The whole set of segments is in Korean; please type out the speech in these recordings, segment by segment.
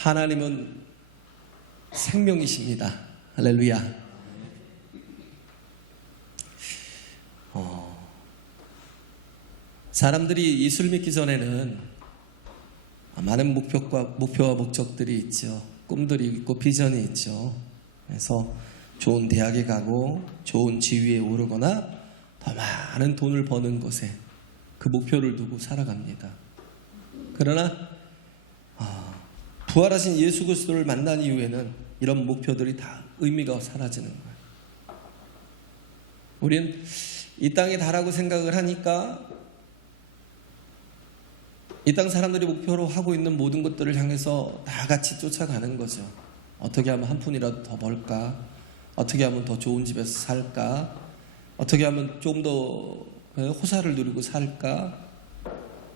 하나님은 생명이십니다. 할렐루야. 사람들이 예수를 믿기 전에는 많은 목표와 목적들이 있죠. 꿈들이 있고 비전이 있죠. 그래서 좋은 대학에 가고 좋은 지위에 오르거나 더 많은 돈을 버는 것에 그 목표를 두고 살아갑니다. 그러나 부활하신 예수 그리스도를 만난 이후에는 이런 목표들이 다 의미가 사라지는 거예요. 우린 이 땅이 다라고 생각을 하니까 이 땅 사람들이 목표로 하고 있는 모든 것들을 향해서 다 같이 쫓아가는 거죠. 어떻게 하면 한 푼이라도 더 벌까? 어떻게 하면 더 좋은 집에서 살까? 어떻게 하면 좀 더 호사를 누리고 살까?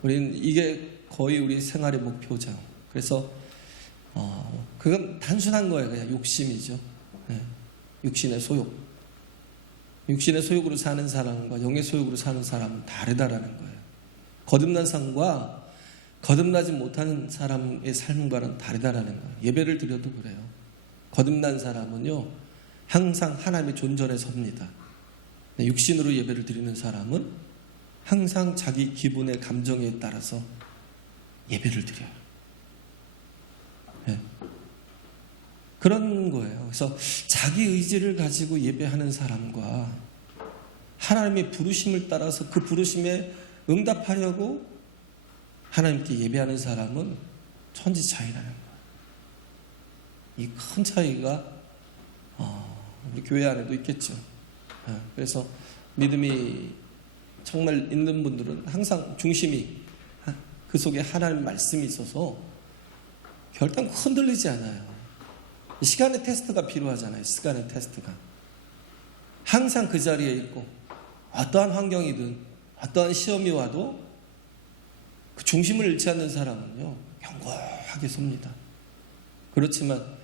우리는 이게 거의 우리 생활의 목표죠. 그래서 그건 단순한 거예요. 그냥 욕심이죠. 육신의 소욕. 육신의 소욕으로 사는 사람과 영의 소욕으로 사는 사람은 다르다라는 거예요. 거듭난 삶과 거듭나지 못하는 사람의 삶과는 다르다라는 거예요. 예배를 드려도 그래요. 거듭난 사람은요, 항상 하나님의 존전에 섭니다. 육신으로 예배를 드리는 사람은 항상 자기 기분의 감정에 따라서 예배를 드려요. 네. 그런 거예요. 그래서 자기 의지를 가지고 예배하는 사람과 하나님의 부르심을 따라서 그 부르심에 응답하려고 하나님께 예배하는 사람은 천지 차이라는 거예요. 이 큰 차이가 우리 교회 안에도 있겠죠. 그래서 믿음이 정말 있는 분들은 항상 중심이 그 속에 하나님 말씀이 있어서 결단 흔들리지 않아요. 시간의 테스트가 필요하잖아요. 시간의 테스트가. 항상 그 자리에 있고 어떠한 환경이든 어떠한 시험이 와도 그 중심을 잃지 않는 사람은요, 견고하게 섭니다. 그렇지만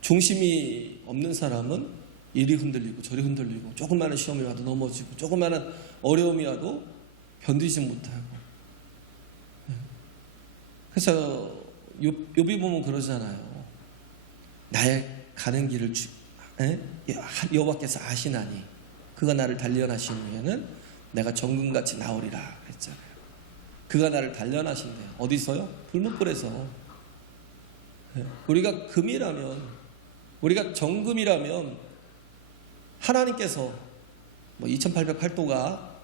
중심이 없는 사람은 이리 흔들리고 저리 흔들리고 조그마한 시험이 와도 넘어지고 조그마한 어려움이 와도 견디지 못하고. 그래서 욥이 보면 그러잖아요. 나의 가는 길을 여호와께서 아시나니 그가 나를 단련하신 후에는 내가 정금같이 나오리라 했잖아요. 그가 나를 단련하신대요. 어디서요? 불문불에서. 우리가 금이라면, 우리가 정금이라면 하나님께서 2808도가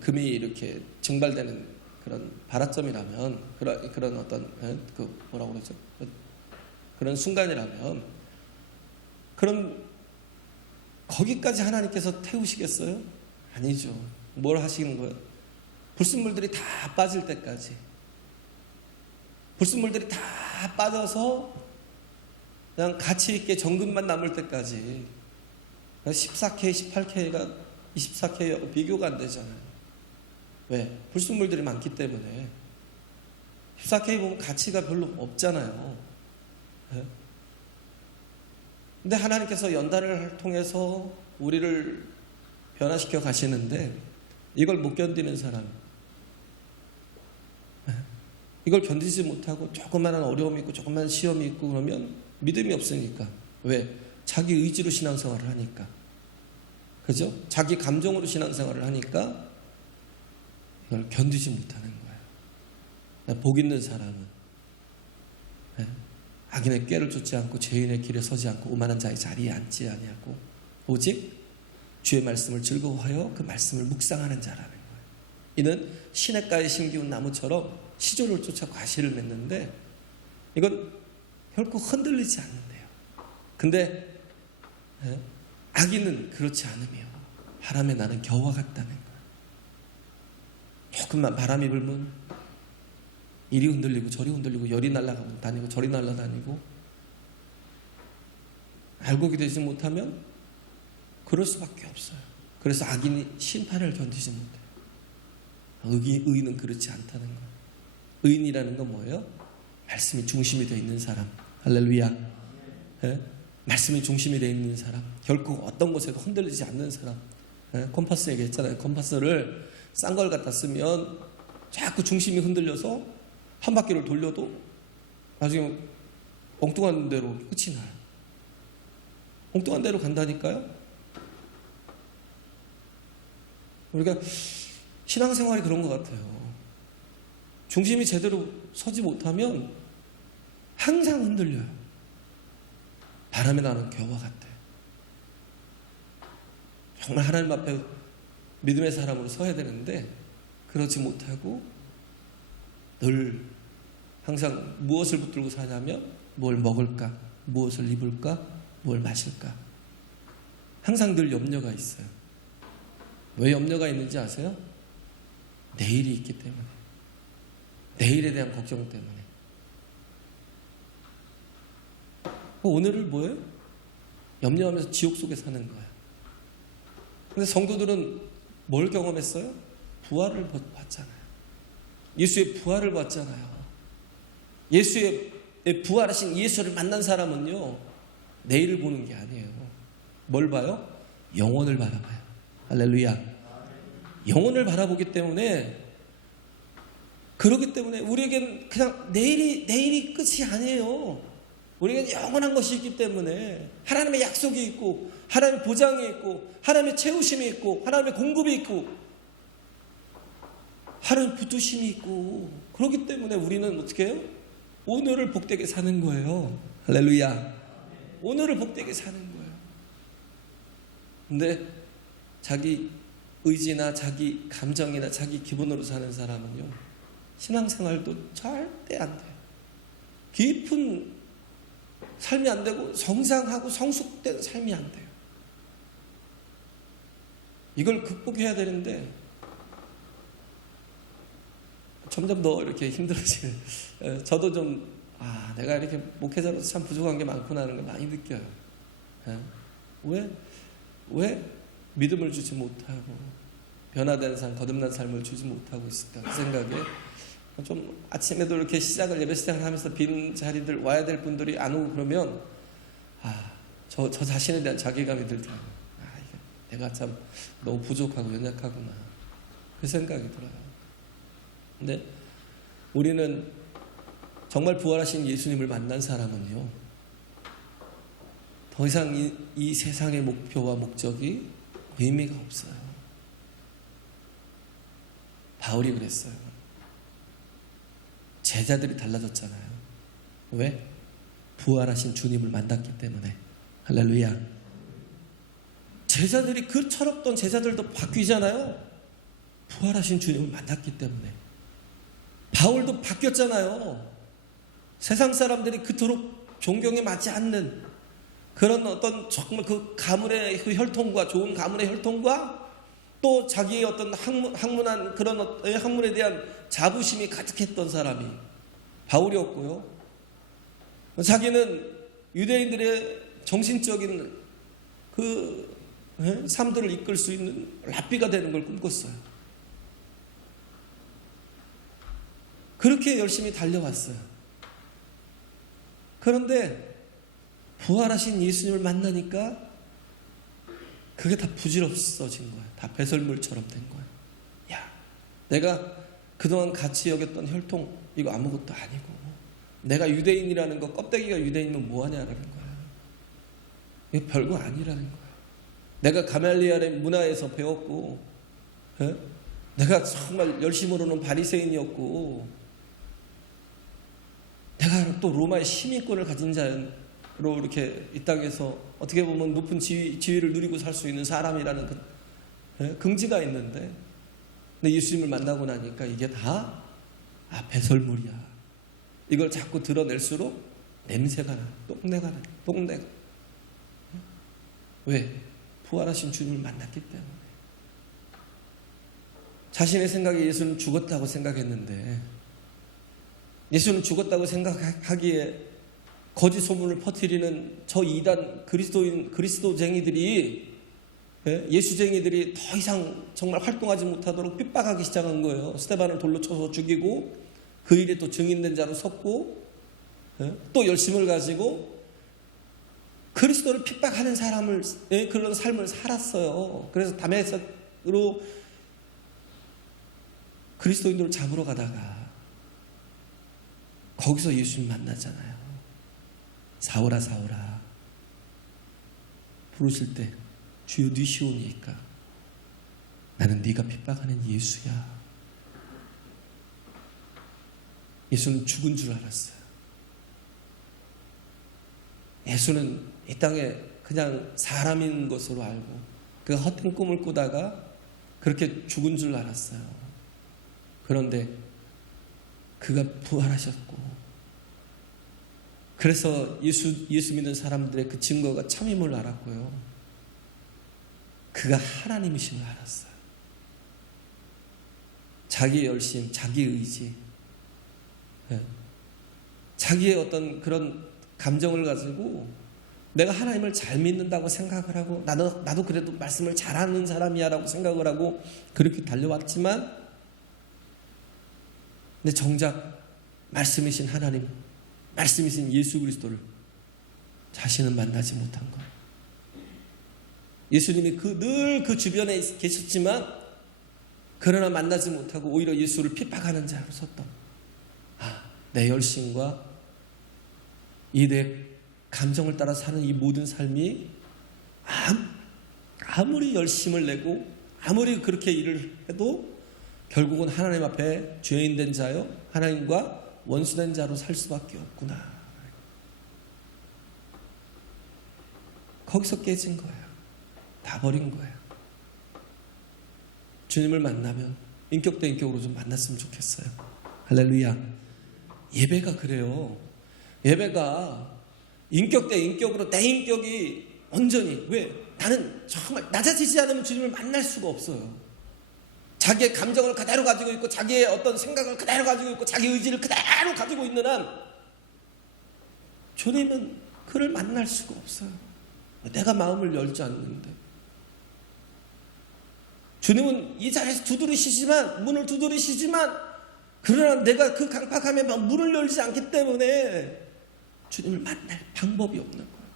금이 이렇게 증발되는 그런 발화점이라면, 그런 어떤 뭐라고 그러죠? 그런 순간이라면, 그런 거기까지 하나님께서 태우시겠어요? 아니죠. 뭘 하시는 거예요? 불순물들이 다 빠질 때까지, 불순물들이 다 빠져서 그냥 가치 있게 정금만 남을 때까지. 14K, 18K가 24K하고 비교가 안 되잖아요. 왜? 불순물들이 많기 때문에. 14K 보면 가치가 별로 없잖아요. 근데 하나님께서 연단을 통해서 우리를 변화시켜 가시는데 이걸 못 견디는 사람, 이걸 견디지 못하고 조그마한 어려움이 있고 조그마한 시험이 있고 그러면 믿음이 없으니까. 왜? 자기 의지로 신앙생활을 하니까. 그죠? 자기 감정으로 신앙생활을 하니까 이걸 견디지 못하는 거예요. 복 있는 사람은 악인의 꾀를 쫓지 않고 죄인의 길에 서지 않고 오만한 자의 자리에 앉지 아니하고 오직 주의 말씀을 즐거워하여 그 말씀을 묵상하는 자라는 거예요. 이는 시냇가에 심기운 나무처럼 시조를 쫓아 과실을 맺는데 이건 결코 흔들리지 않는데요. 근데 악인은 그렇지 않으며 바람에 나는 겨와 같다는 거예요. 조금만 바람이 불면 이리 흔들리고 저리 흔들리고 열이 날아다니고 저리 날아다니고 알고 기대지 못하면 그럴 수밖에 없어요. 그래서 악인이 심판을 견디지 못해요. 의인은 그렇지 않다는 거예요. 의인이라는 건 뭐예요? 말씀이 중심이 되어 있는 사람. 할렐루야. 말씀이 중심이 되어 있는 사람, 결코 어떤 곳에도 흔들리지 않는 사람. 컴파스 얘기했잖아요. 컴파스를 싼 걸 갖다 쓰면 자꾸 중심이 흔들려서 한 바퀴를 돌려도 나중에 엉뚱한 대로 끝이 나요. 엉뚱한 대로 간다니까요. 우리가 신앙생활이 그런 것 같아요. 중심이 제대로 서지 못하면 항상 흔들려요. 바람에 나는 겨와 같아요. 정말 하나님 앞에 믿음의 사람으로 서야 되는데 그렇지 못하고 늘 항상 무엇을 붙들고 사냐면 뭘 먹을까, 무엇을 입을까, 뭘 마실까. 항상 늘 염려가 있어요. 왜 염려가 있는지 아세요? 내일이 있기 때문에. 내일에 대한 걱정 때문에. 오늘을 뭐예요? 염려하면서 지옥 속에 사는 거예요. 근데 성도들은 뭘 경험했어요? 부활을 봤잖아요. 예수의 부활을 봤잖아요. 예수의 부활하신 예수를 만난 사람은요, 내일을 보는 게 아니에요. 뭘 봐요? 영혼을 바라봐요. 할렐루야. 영혼을 바라보기 때문에, 그렇기 때문에 우리에겐 그냥 내일이 끝이 아니에요. 우리에겐 영원한 것이 있기 때문에 하나님의 약속이 있고, 하나님의 보장이 있고, 하나님의 채우심이 있고, 하나님의 공급이 있고, 하나님의 붙드심이 있고, 그렇기 때문에 우리는 어떻게 해요? 오늘을 복되게 사는 거예요. 할렐루야. 오늘을 복되게 사는 거예요. 근데 자기 의지나 자기 감정이나 자기 기분으로 사는 사람은요, 신앙생활도 절대 안 돼요. 깊은 삶이 안 되고 성장하고 성숙된 삶이 안 돼요. 이걸 극복해야 되는데 점점 더 이렇게 힘들어지는, 저도 좀 내가 이렇게 목회자로서 참 부족한 게 많구나 하는 걸 많이 느껴요. 왜 믿음을 주지 못하고 변화되는 삶, 거듭난 삶을 주지 못하고 있을까? 그 생각에 좀 아침에도 이렇게 예배 시작을 하면서 빈 자리들 와야 될 분들이 안 오고 그러면 저 자신에 대한 자괴감이 들더라고요. 내가 참 너무 부족하고 연약하구나, 그 생각이 들어요. 근데 우리는 정말 부활하신 예수님을 만난 사람은요, 더 이상 이 세상의 목표와 목적이 의미가 없어요. 바울이 그랬어요. 제자들이 달라졌잖아요. 왜? 부활하신 주님을 만났기 때문에. 할렐루야. 제자들이 그 철없던 제자들도 바뀌잖아요. 부활하신 주님을 만났기 때문에. 바울도 바뀌었잖아요. 세상 사람들이 그토록 존경에 맞지 않는 그런 어떤 정말 그 가문의 그 혈통과, 좋은 가문의 혈통과, 또 자기의 어떤 학문한 그런 학문에 대한 자부심이 가득했던 사람이 바울이었고요. 자기는 유대인들의 정신적인 그 삶들을 이끌 수 있는 랍비가 되는 걸 꿈꿨어요. 그렇게 열심히 달려왔어요. 그런데 부활하신 예수님을 만나니까 그게 다 부질없어진 거예요. 다 배설물처럼 된 거예요. 야, 내가 그동안 같이 여겼던 혈통 이거 아무것도 아니고, 내가 유대인이라는 거, 껍데기가 유대인이면 뭐하냐라는 거예요. 이게 별거 아니라는 거예요. 내가 가말리엘의 문화에서 배웠고, 내가 정말 열심으로는 바리새인이었고, 내가 또 로마의 시민권을 가진 자로 이렇게 이 땅에서 어떻게 보면 높은 지위를 누리고 살 수 있는 사람이라는 그 긍지가 있는데, 근데 예수님을 만나고 나니까 이게 다 배설물이야. 이걸 자꾸 드러낼수록 냄새가 나, 똥내가. 왜? 부활하신 주님을 만났기 때문에. 자신의 생각에 예수는 죽었다고 생각했는데, 예수는 죽었다고 생각하기에 거짓 소문을 퍼뜨리는 저 이단 그리스도쟁이들이, 예수쟁이들이 더 이상 정말 활동하지 못하도록 핍박하기 시작한 거예요. 스데반을 돌로 쳐서 죽이고, 그 일에 또 증인된 자로 섰고, 또 열심을 가지고 그리스도를 핍박하는 사람을, 그런 삶을 살았어요. 그래서 다메섹으로 그리스도인들을 잡으러 가다가 거기서 예수님 만나잖아요. 사울아 사울아 부르실 때 주여 니시오니까 나는 네가 핍박하는 예수야. 예수는 죽은 줄 알았어요. 예수는 이 땅에 그냥 사람인 것으로 알고 그 헛된 꿈을 꾸다가 그렇게 죽은 줄 알았어요. 그런데 그가 부활하셨고, 그래서 예수 믿는 사람들의 그 증거가 참임을 알았고요. 그가 하나님이심을 알았어요. 자기의 열심, 자기의 의지, 자기의 어떤 그런 감정을 가지고 내가 하나님을 잘 믿는다고 생각을 하고 나도 그래도 말씀을 잘하는 사람이야 라고 생각을 하고 그렇게 달려왔지만, 근데 정작 말씀이신 하나님, 말씀이신 예수 그리스도를 자신은 만나지 못한 것. 예수님이 늘 그 주변에 계셨지만 그러나 만나지 못하고 오히려 예수를 핍박하는 자로 섰던, 내 열심과 이 내 감정을 따라 사는 이 모든 삶이 아무리 열심을 내고 아무리 그렇게 일을 해도 결국은 하나님 앞에 죄인된 자요 하나님과 원수된 자로 살 수밖에 없구나. 거기서 깨진 거예요. 다 버린 거예요. 주님을 만나면 인격 대 인격으로 좀 만났으면 좋겠어요. 할렐루야. 예배가 그래요. 예배가 인격 대 인격으로 내 인격이 온전히, 왜? 나는 정말 낮아지지 않으면 주님을 만날 수가 없어요. 자기의 감정을 그대로 가지고 있고 자기의 어떤 생각을 그대로 가지고 있고 자기 의지를 그대로 가지고 있는 한 주님은 그를 만날 수가 없어요. 내가 마음을 열지 않는데. 주님은 이 자리에서 문을 두드리시지만 그러나 내가 그 강팍함에 문을 열지 않기 때문에 주님을 만날 방법이 없는 거예요.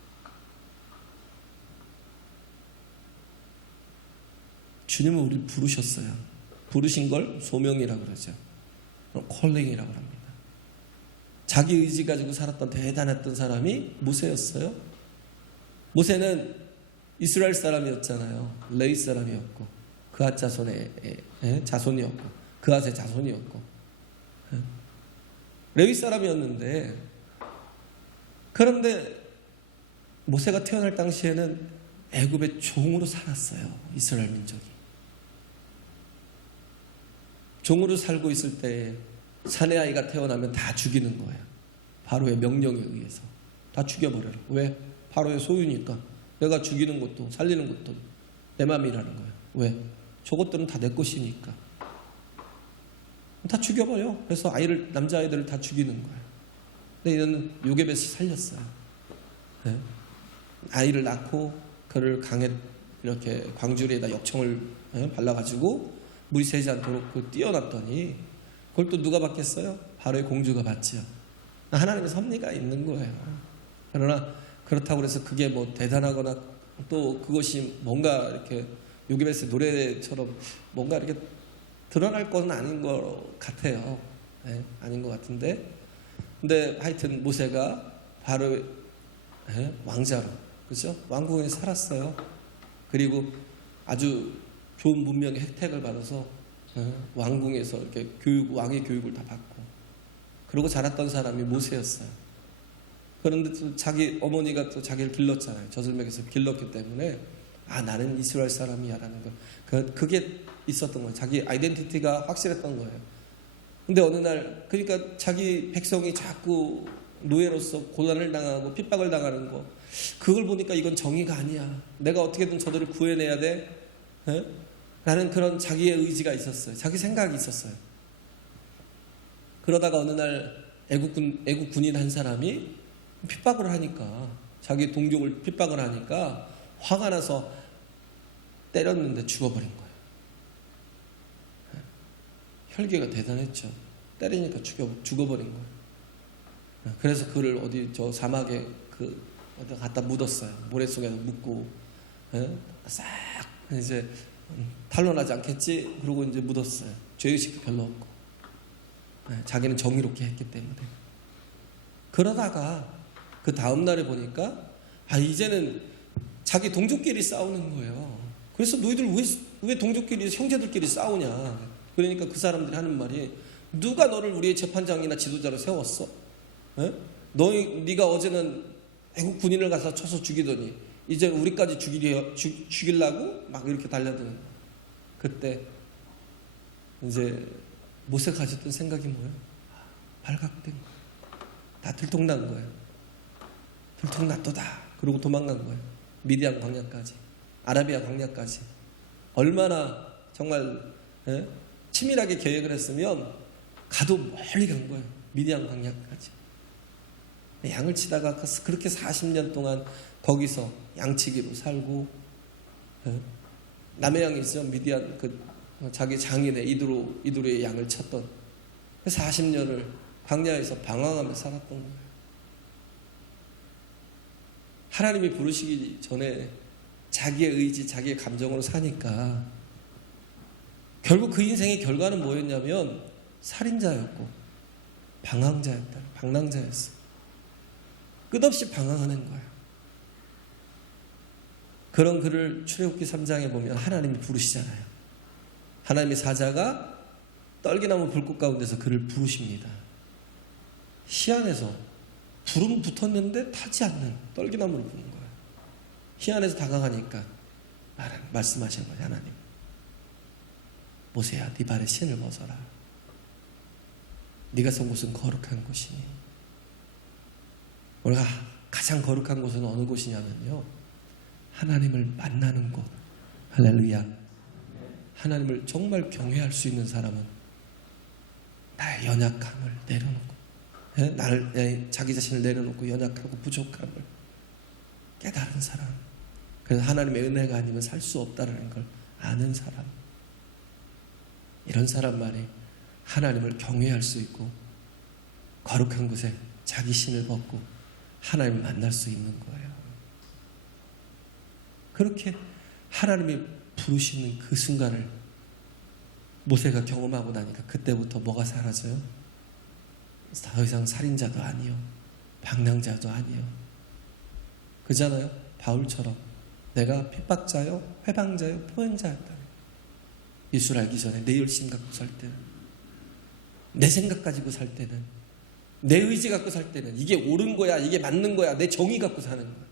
주님은 우리를 부르셨어요. 부르신 걸 소명이라고 그러죠. 콜링이라고 합니다. 자기 의지 가지고 살았던 대단했던 사람이 모세였어요. 모세는 이스라엘 사람이었잖아요. 레위 사람이었고 그앗 자손의 자손이었고 그앗의 자손이었고 레위 사람이었는데, 그런데 모세가 태어날 당시에는 애굽의 종으로 살았어요. 이스라엘 민족이 종으로 살고 있을 때 사내 아이가 태어나면 다 죽이는 거예요. 바로의 명령에 의해서 다 죽여버려라. 왜? 바로의 소유니까. 내가 죽이는 것도 살리는 것도 내 맘이라는 거예요. 왜? 저것들은 다 내 것이니까 다 죽여버려. 그래서 남자아이들을 다 죽이는 거예요. 근데 이는 요게벳이 살렸어요. 네? 아이를 낳고 그를 강에 이렇게 광주리에다 역청을 발라가지고 물이 새지 않도록 띄워놨더니 그걸 또 누가 받겠어요? 바로의 공주가 받지요. 하나님의 섭리가 있는 거예요. 그러나 그렇다고 해서 그게 뭐 대단하거나 또 그것이 뭔가 이렇게 요게벳의 노래처럼 뭔가 이렇게 드러날 건 아닌 것 같아요. 네, 아닌 것 같은데. 근데 하여튼 모세가 바로 왕자로, 그죠? 왕궁에 살았어요. 그리고 아주 좋은 문명의 혜택을 받아서 왕궁에서 이렇게 왕의 교육을 다 받고 그러고 자랐던 사람이 모세였어요. 그런데 또 자기 어머니가 또 자기를 길렀잖아요. 젖을맥에서 길렀기 때문에 나는 이스라엘 사람이야라는 거. 그게 있었던 거예요. 자기 아이덴티티가 확실했던 거예요. 근데 어느 날, 그러니까 자기 백성이 자꾸 노예로서 고난을 당하고 핍박을 당하는 거, 그걸 보니까 이건 정의가 아니야. 내가 어떻게든 저들을 구해내야 돼. 라는 그런 자기의 의지가 있었어요. 자기 생각이 있었어요. 그러다가 어느 날 애국 군인 한 사람이 핍박을 하니까, 자기 동족을 핍박을 하니까 화가 나서 때렸는데 죽어버린 거예요. 혈기가 대단했죠. 때리니까 죽어버린 거예요. 그래서 그를 어디 저 사막에 어디 갖다 묻었어요. 모래 속에 묻고 싹 이제 탄로나지 않겠지. 그러고 이제 묻었어요. 죄의식도 별로 없고 자기는 정의롭게 했기 때문에. 그러다가 그 다음 날에 보니까 이제는 자기 동족끼리 싸우는 거예요. 그래서 너희들 왜 동족끼리 형제들끼리 싸우냐. 그러니까 그 사람들이 하는 말이 누가 너를 우리의 재판장이나 지도자로 세웠어? 에? 네가 어제는 애국 군인을 가서 쳐서 죽이더니 이제 우리까지 죽이려고 막 이렇게 달려드는. 그때 이제 모세가 가졌던 생각이 뭐예요? 발각된 거예요. 다 들통난 거예요. 들통났도다. 그러고 도망간 거예요. 미디안 광야까지, 아라비아 광야까지. 얼마나 정말 치밀하게 계획을 했으면 가도 멀리 간 거예요. 미디안 광야까지. 양을 치다가 그렇게 40년 동안 거기서 양치기로 살고, 남의 양이죠. 미디안 자기 장인의 이두로의 양을 쳤던 40년을 광야에서 방황하며 살았던 거예요. 하나님이 부르시기 전에 자기의 의지, 자기의 감정으로 사니까 결국 그 인생의 결과는 뭐였냐면 살인자였고 방랑자였어. 끝없이 방황하는 거예요. 그런 그를 출애굽기 3장에 보면 하나님이 부르시잖아요. 하나님의 사자가 떨기나무 불꽃 가운데서 그를 부르십니다. 희한해서 불은 붙었는데 타지 않는 떨기나무를 부른 거예요. 희한해서 다가가니까 말씀하시는 거예요. 하나님, 모세야, 네 발에 신을 벗어라. 네가 선 곳은 거룩한 곳이니. 우리가 가장 거룩한 곳은 어느 곳이냐면요, 하나님을 만나는 곳. 할렐루야. 하나님을 정말 경외할 수 있는 사람은 나의 연약함을 내려놓고, 자기 자신을 내려놓고 연약하고 부족함을 깨달은 사람. 그래서 하나님의 은혜가 아니면 살 수 없다는 걸 아는 사람. 이런 사람만이 하나님을 경외할 수 있고 거룩한 곳에 자기 신을 벗고 하나님을 만날 수 있는 거예요. 그렇게 하나님이 부르시는 그 순간을 모세가 경험하고 나니까 그때부터 뭐가 사라져요? 더 이상 살인자도 아니요, 방랑자도 아니요. 그잖아요. 바울처럼 내가 핍박자요, 회방자요, 포행자였다. 예수를 알기 전에 내 열심 갖고 살 때는, 내 생각 가지고 살 때는, 내 의지 갖고 살 때는 이게 옳은 거야, 이게 맞는 거야, 내 정의 갖고 사는 거야.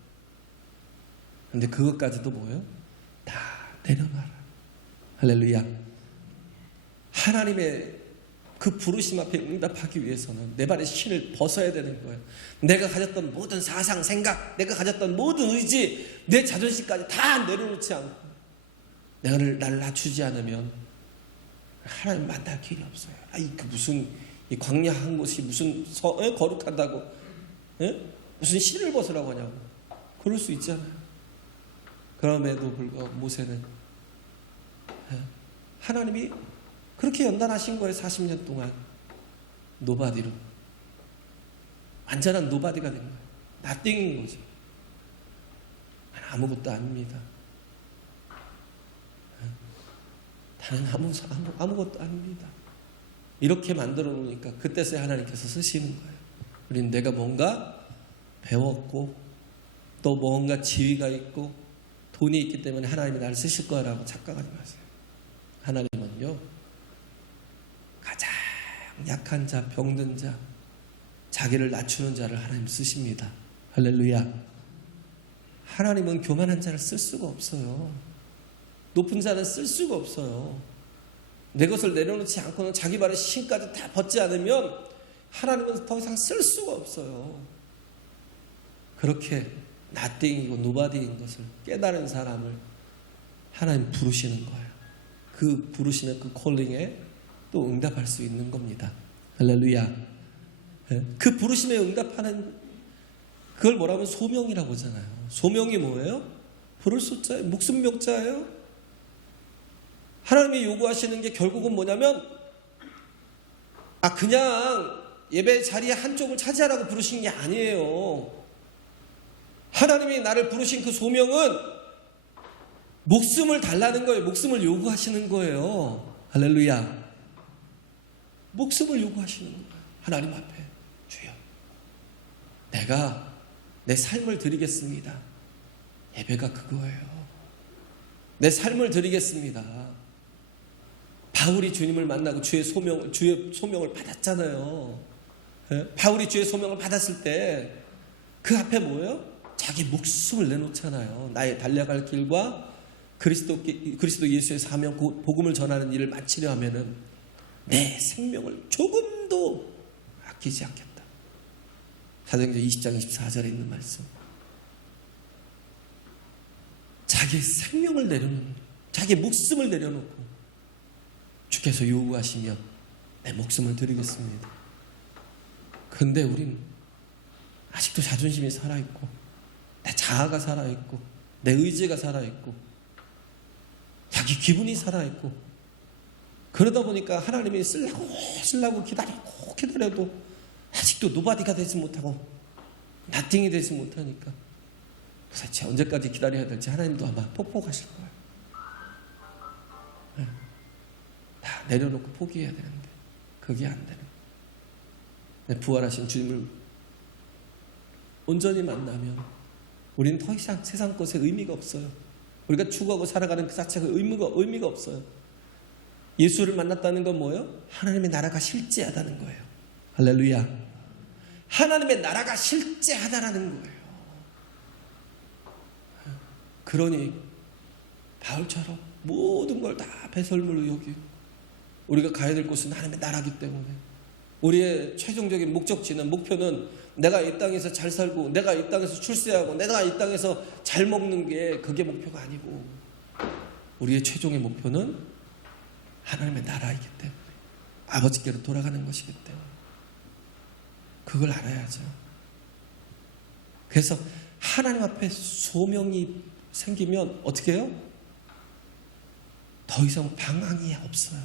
근데 그것까지도 뭐예요? 다 내려놔라. 할렐루야. 하나님의 그 부르심 앞에 응답하기 위해서는 내 발에 신을 벗어야 되는 거예요. 내가 가졌던 모든 사상, 생각, 내가 가졌던 모든 의지, 내 자존심까지 다 내려놓지 않고 나를 낮추지 않으면 하나님 만날 길이 없어요. 무슨 이 광야한 곳이 무슨 거룩하다고, 무슨 신을 벗으라고 하냐고. 그럴 수 있잖아요. 그럼에도 불구하고 모세는 하나님이 그렇게 연단하신 거예요. 40년 동안 노바디로, 완전한 노바디가 된 거예요. 나띵인 거죠. 아무것도 아닙니다. 나는 아무것도 아닙니다. 이렇게 만들어 놓으니까 그때서야 하나님께서 쓰시는 거예요. 우리는 내가 뭔가 배웠고 또 뭔가 지위가 있고 돈이 있기 때문에 하나님이 나를 쓰실 거라고 착각하지 마세요. 하나님은요, 가장 약한 자, 병든 자, 자기를 낮추는 자를 하나님 쓰십니다. 할렐루야. 하나님은 교만한 자를 쓸 수가 없어요. 높은 자는 쓸 수가 없어요. 내 것을 내려놓지 않고는 자기 발에 신까지 다 벗지 않으면 하나님은 더 이상 쓸 수가 없어요. 그렇게 나띵이고 노바디인 것을 깨달은 사람을 하나님 부르시는 거예요. 그 부르시는 그 콜링에 또 응답할 수 있는 겁니다. 할렐루야. 그 부르심에 응답하는 그걸 뭐라고 하면 소명이라고 하잖아요. 소명이 뭐예요? 부를 숫자예요. 목숨 명자예요. 하나님이 요구하시는 게 결국은 뭐냐면 그냥 예배 자리에 한쪽을 차지하라고 부르신 게 아니에요. 하나님이 나를 부르신 그 소명은 목숨을 달라는 거예요. 목숨을 요구하시는 거예요. 할렐루야. 목숨을 요구하시는 거예요. 하나님 앞에, 주여, 내가 내 삶을 드리겠습니다. 예배가 그거예요. 내 삶을 드리겠습니다. 바울이 주님을 만나고 주의 소명을 받았잖아요. 바울이 주의 소명을 받았을 때 그 앞에 뭐예요? 자기 목숨을 내놓잖아요. 나의 달려갈 길과 그리스도 예수의 사명, 복음을 전하는 일을 마치려 하면은 내 생명을 조금도 아끼지 않겠다. 사도행전 20장 24절에 있는 말씀. 자기 생명을 내려놓는, 자기 목숨을 내려놓고 주께서 요구하시며 내 목숨을 드리겠습니다. 근데 우린 아직도 자존심이 살아있고 내 자아가 살아있고 내 의지가 살아있고 자기 기분이 살아있고 그러다 보니까 하나님이 쓰려고 기다려도 아직도 노바디가 되지 못하고 나띵이 되지 못하니까 도대체 언제까지 기다려야 될지 하나님도 아마 폭포하실 거예요. 다 내려놓고 포기해야 되는데 그게 안 되는 거예요. 부활하신 주님을 온전히 만나면 우리는 더 이상 세상 것에 의미가 없어요. 우리가 추구하고 살아가는 그 자체가 의미가 없어요. 예수를 만났다는 건 뭐예요? 하나님의 나라가 실제하다는 거예요. 할렐루야. 하나님의 나라가 실제하다라는 거예요. 그러니 바울처럼 모든 걸 다 배설물로 여기고 우리가 가야 될 곳은 하나님의 나라이기 때문에 우리의 최종적인 목표는 내가 이 땅에서 잘 살고 내가 이 땅에서 출세하고 내가 이 땅에서 잘 먹는 게 그게 목표가 아니고 우리의 최종의 목표는 하나님의 나라이기 때문에 아버지께로 돌아가는 것이기 때문에 그걸 알아야죠. 그래서 하나님 앞에 소명이 생기면 어떻게 해요? 더 이상 방황이 없어요.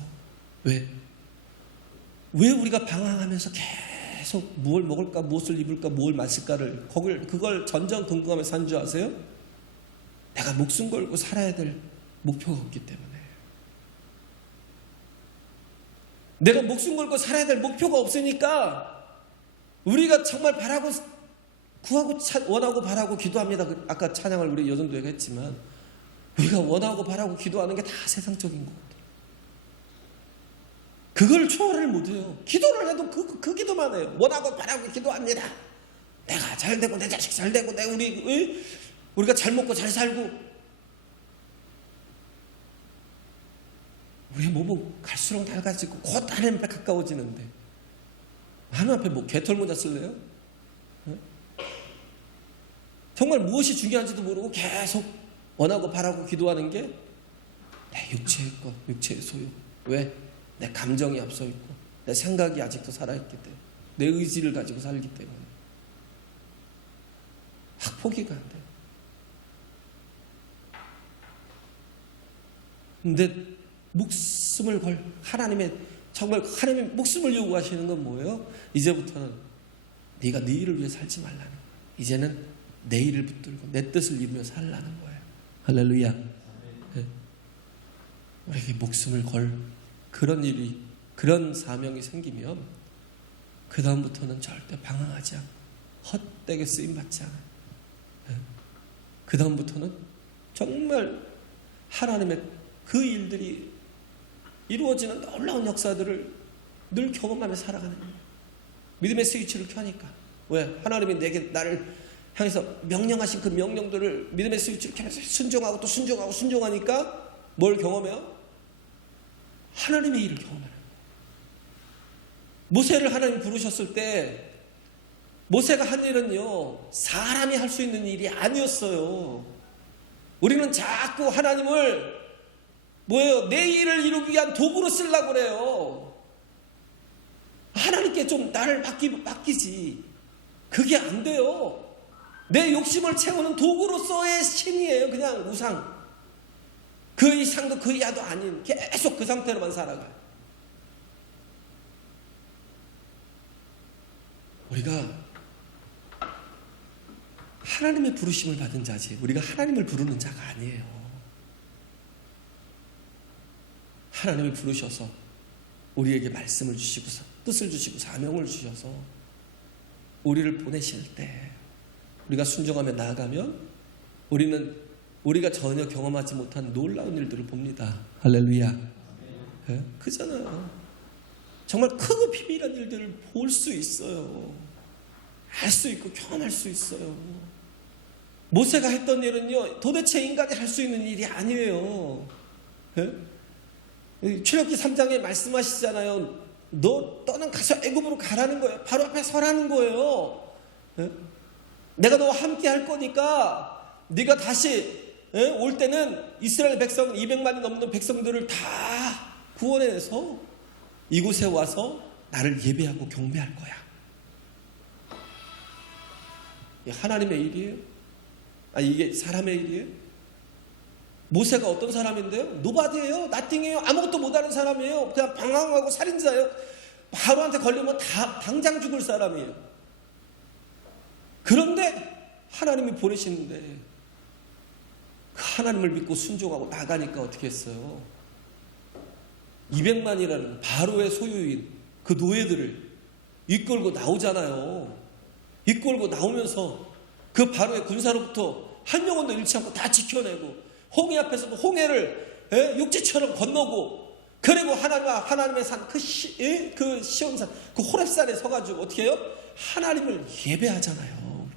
왜 우리가 방황하면서 계속 무엇을 먹을까, 무엇을 입을까, 무엇을 마실까를 그걸 전전긍긍하면서 산 줄 아세요? 내가 목숨 걸고 살아야 될 목표가 없기 때문에. 내가 목숨 걸고 살아야 될 목표가 없으니까 우리가 정말 바라고 구하고 원하고 바라고 기도합니다. 아까 찬양을 우리 여전도회가 했지만 우리가 원하고 바라고 기도하는 게 다 세상적인 것. 그걸 초월을 못해요. 기도를 해도 그 기도만 해요. 원하고 바라고 기도합니다. 내가 잘 되고 내 자식 잘 되고 우리가 잘 먹고 잘 살고 우리의 몸은 갈수록 낡아지고 곧 하나님 앞에 가까워지는데 하나님 앞에 뭐 개털모자 쓸래요? 정말 무엇이 중요한지도 모르고 계속 원하고 바라고 기도하는 게 내 육체의 것, 육체의 소유. 왜? 내 감정이 앞서 있고 내 생각이 아직도 살아있기 때문에 내 의지를 가지고 살기 때문에 포기가 안 돼요. 근데 목숨을 걸 정말 하나님의 목숨을 요구하시는 건 뭐예요? 이제부터는 네가 네 일을 위해 살지 말라는 거예요. 이제는 내 일을 붙들고 내 뜻을 이루며 살라는 거예요. 할렐루야. 네. 우리에게 목숨을 걸 그런 사명이 생기면 그 다음부터는 절대 방황하지 않고 헛되게 쓰임받지 않아요. 네. 그 다음부터는 정말 하나님의 그 일들이 이루어지는 놀라운 역사들을 늘 경험하며 살아가는 거예요. 믿음의 스위치를 켜니까. 왜? 하나님이 나를 향해서 명령하신 그 명령들을 믿음의 스위치를 켜면서 순종하고 또 순종하니까 뭘 경험해요? 하나님의 일을 경험하는 거예요. 모세를 하나님 부르셨을 때 모세가 한 일은요 사람이 할 수 있는 일이 아니었어요. 우리는 자꾸 하나님을 내 일을 이루기 위한 도구로 쓰려고 그래요. 하나님께 좀 나를 맡기지. 그게 안 돼요. 내 욕심을 채우는 도구로서의 신이에요. 그냥 우상. 그 이상도 그 이하도 아닌 계속 그 상태로만 살아가요. 우리가 하나님의 부르심을 받은 자지 우리가 하나님을 부르는 자가 아니에요. 하나님을 부르셔서 우리에게 말씀을 주시고 뜻을 주시고 사명을 주셔서 우리를 보내실 때 우리가 순종하며 나아가면 우리가 전혀 경험하지 못한 놀라운 일들을 봅니다. 할렐루야. 예? 그잖아요. 정말 크고 비밀한 일들을 볼 수 있어요. 알 수 있고 경험할 수 있어요. 모세가 했던 일은요, 도대체 인간이 할 수 있는 일이 아니에요. 예? 출애굽기 3장에 말씀하시잖아요. 너는 가서 애굽으로 가라는 거예요. 바로 앞에 서라는 거예요. 예? 내가 너와 함께 할 거니까 네가 다시 올 때는 이스라엘 백성 200만이 넘는 백성들을 다 구원해내서 이곳에 와서 나를 예배하고 경배할 거야. 하나님의 일이에요? 이게 사람의 일이에요? 모세가 어떤 사람인데요? 노바디예요. 나띵이에요. 아무것도 못하는 사람이에요. 그냥 방황하고 살인자예요. 바로한테 걸리면 당장 죽을 사람이에요. 그런데 하나님이 보내시는데 그 하나님을 믿고 순종하고 나가니까 어떻게 했어요? 200만이라는 바로의 소유인 그 노예들을 이끌고 나오잖아요. 이끌고 나오면서 그 바로의 군사로부터 한 영혼도 잃지 않고 다 지켜내고 홍해 앞에서도 홍해를 육지처럼 건너고 그리고 하나님의 산 그 시온산 그 호렙산에 서가지고 어떻게 해요? 하나님을 예배하잖아요.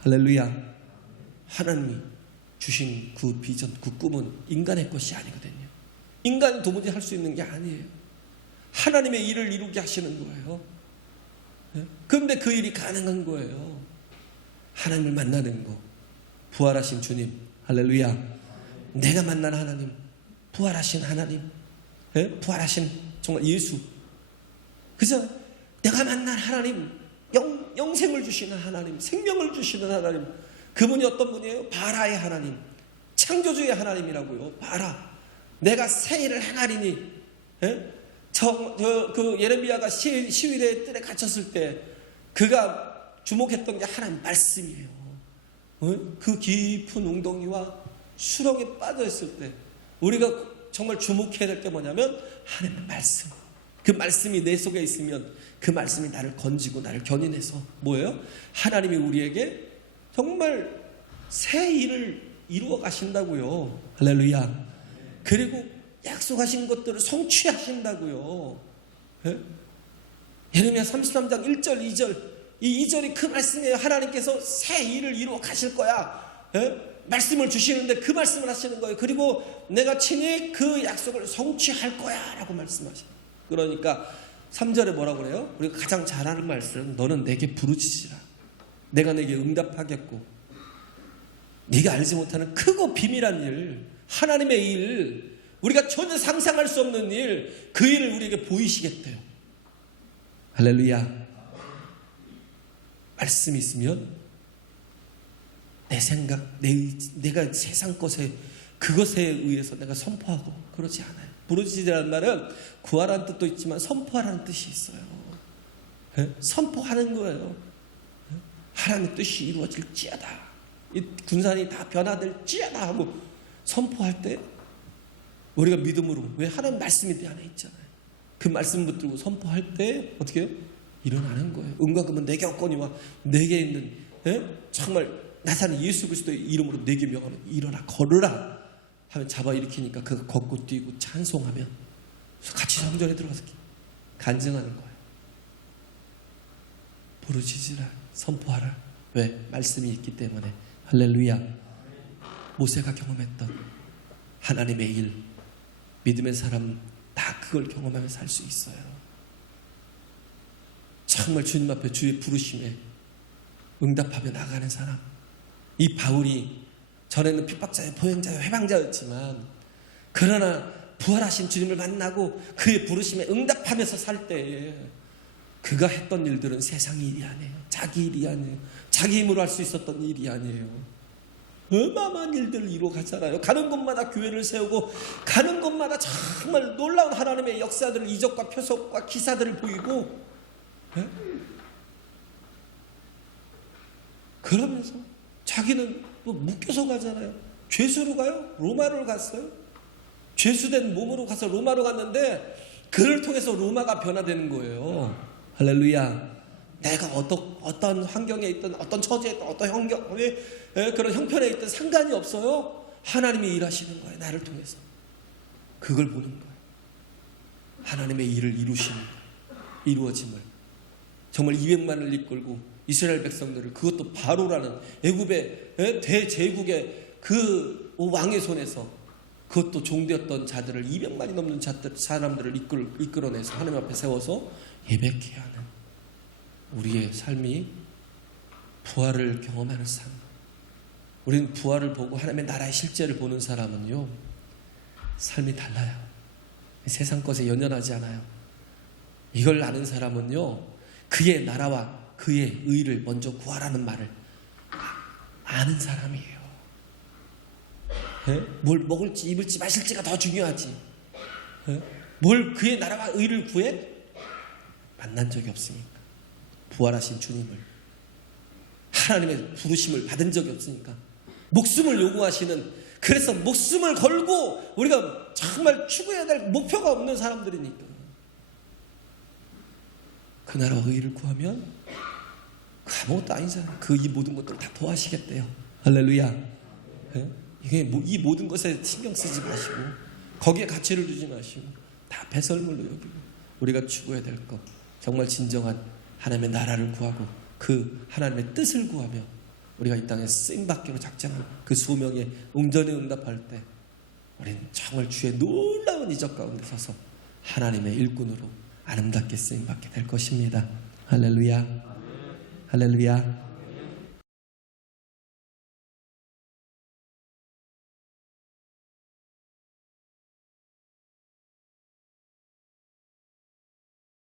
할렐루야. 하나님이 주신 그 비전, 그 꿈은 인간의 것이 아니거든요. 인간이 도무지 할 수 있는 게 아니에요. 하나님의 일을 이루게 하시는 거예요. 그런데 그 일이 가능한 거예요. 하나님을 만나는 거. 부활하신 주님. 할렐루야. 내가 만난 하나님. 부활하신 하나님. 부활하신 정말 예수. 그래서 내가 만난 하나님. 영생을 주시는 하나님. 생명을 주시는 하나님. 그분이 어떤 분이에요? 바라의 하나님. 창조주의 하나님이라고요. 바라. 내가 새 일을 행하리니. 그 예레미야가 시위대의 뜰에 갇혔을 때 그가 주목했던 게 하나님 말씀이에요. 그 깊은 웅덩이와 수렁에 빠져있을 때 우리가 정말 주목해야 될 게 뭐냐면 하나님의 말씀. 그 말씀이 내 속에 있으면 그 말씀이 나를 건지고 나를 견인해서 뭐예요? 하나님이 우리에게 정말 새 일을 이루어 가신다고요. 할렐루야. 그리고 약속하신 것들을 성취하신다고요. 예레미야 33장 1절 2절 이 2절이 그 말씀이에요. 하나님께서 새 일을 이루어 가실 거야. 말씀을 주시는데 그 말씀을 하시는 거예요. 그리고 내가 친히 그 약속을 성취할 거야 라고 말씀하셔요. 그러니까 3절에 뭐라고 그래요? 우리가 가장 잘 아는 말씀, 너는 내게 부르짖으라. 내가 내게 응답하겠고 네가 알지 못하는 크고 비밀한 일, 하나님의 일, 우리가 전혀 상상할 수 없는 일, 그 일을 우리에게 보이시겠대요. 할렐루야. 말씀이 있으면 내 생각, 내가 세상 것에 그것에 의해서 내가 선포하고 그러지 않아요. 부르짖으라는 말은 구하라는 뜻도 있지만 선포하라는 뜻이 있어요. 선포하는 거예요. 하나님의 뜻이 이루어질지어다. 이 군산이 다 변화될지어다 하고 선포할 때 우리가 믿음으로, 왜 하나님 말씀이 내 안에 있잖아요. 그 말씀 붙들고 선포할 때 어떻게 해요? 일어나는 거예요. 은과 금은 내게 없거니와 내게 있는 정말 나사는 예수 그리스도의 이름으로 내게 명하는 일어나 걸으라 하면 잡아 일으키니까 그가 걷고 뛰고 찬송하면 같이 성전에 들어가서 간증하는 거예요. 부르짖으라, 선포하라. 왜? 말씀이 있기 때문에. 할렐루야. 모세가 경험했던 하나님의 일, 믿음의 사람 다 그걸 경험하며 살 수 있어요. 정말 주님 앞에 주의 부르심에 응답하며 나가는 사람. 이 바울이 전에는 핍박자요, 보행자요, 해방자였지만 그러나 부활하신 주님을 만나고 그의 부르심에 응답하면서 살 때에 그가 했던 일들은 세상 일이 아니에요. 자기 일이 아니에요. 자기 힘으로 할 수 있었던 일이 아니에요. 어마어마한 일들을 이루어 가잖아요. 가는 곳마다 교회를 세우고 가는 곳마다 정말 놀라운 하나님의 역사들을, 이적과 표적과 기사들을 보이고 그러면서 자기는 또 묶여서 가잖아요. 죄수로 가요? 로마로 갔어요? 죄수된 몸으로 가서 로마로 갔는데 그를 통해서 로마가 변화되는 거예요. 할렐루야. 내가 어떤 환경에 있든 어떤 처지에 있든 어떤 환경에 그런 형편에 있든 상관이 없어요. 하나님이 일하시는 거예요. 나를 통해서. 그걸 보는 거예요. 하나님의 일을 이루어짐을. 정말 200만을 이끌고 이스라엘 백성들을, 그것도 바로라는 애굽의 대제국의 그 왕의 손에서, 그것도 종되었던 자들을 200만이 넘는 사람들을 이끌어내서 하나님 앞에 세워서 예배케 하는 우리의 삶이 부활을 경험하는 삶. 우리는 부활을 보고 하나님의 나라의 실제를 보는 사람은요, 삶이 달라요. 세상 것에 연연하지 않아요. 이걸 아는 사람은요, 그의 나라와 그의 의를 먼저 구하라는 말을 아는 사람이에요. 뭘 먹을지 입을지 마실지가 더 중요하지. 뭘 그의 나라와 의를 구해? 만난 적이 없으니까. 부활하신 주님을, 하나님의 부르심을 받은 적이 없으니까. 목숨을 요구하시는, 그래서 목숨을 걸고 우리가 정말 추구해야 될 목표가 없는 사람들이니까. 그 나라와 의를 구하면 아무것도 아니잖아요. 이 모든 것들을 다 도와시겠대요. 할렐루야. 이 모든 것에 신경 쓰지 마시고, 거기에 가치를 두지 마시고, 다 배설물로 여기고, 우리가 추구해야 될 것, 정말 진정한 하나님의 나라를 구하고 그 하나님의 뜻을 구하며 우리가 이 땅에 쓰임받기로 작정한 그 소명에 온전히 응답할 때, 우리는 정말 주의 놀라운 이적 가운데 서서 하나님의 일꾼으로 아름답게 쓰임받게 될 것입니다. 할렐루야. 할렐루야.